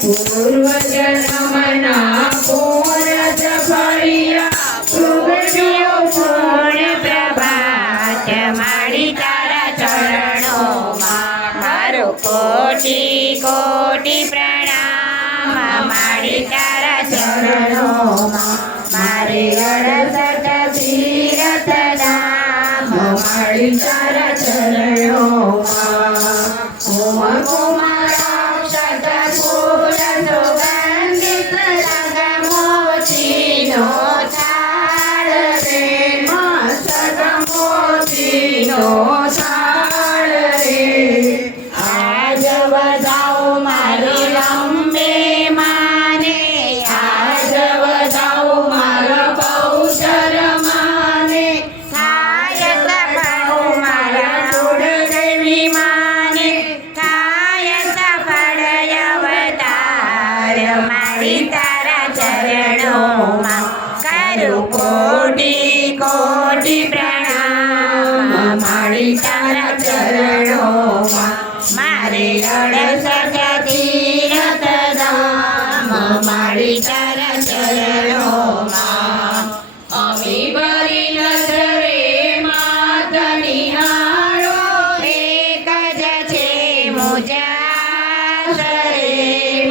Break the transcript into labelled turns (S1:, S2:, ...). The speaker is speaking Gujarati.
S1: પૂર્વ જન્મના પૂર્ણ સફળિયા સુગતિઓ પૂર્ણ પ્રભાત
S2: મારી તારા ચરણોમાં
S1: મારો કોટી
S2: કોટી પ્રણામ મારી
S1: તારા ચરણોમાં મારે અડસઠ મારી તારા ચરણો મારી તારા ચરણોમાં કરું કોટી કોટી પ્રણામ મારી તારા ચરણોમાં મારે અડસઠ તીરથ ધામ મારી તારા ચરણોમાં
S2: અમી ભરી નજરે માતની હારો
S1: એક જ છે મુજાસરે
S2: એક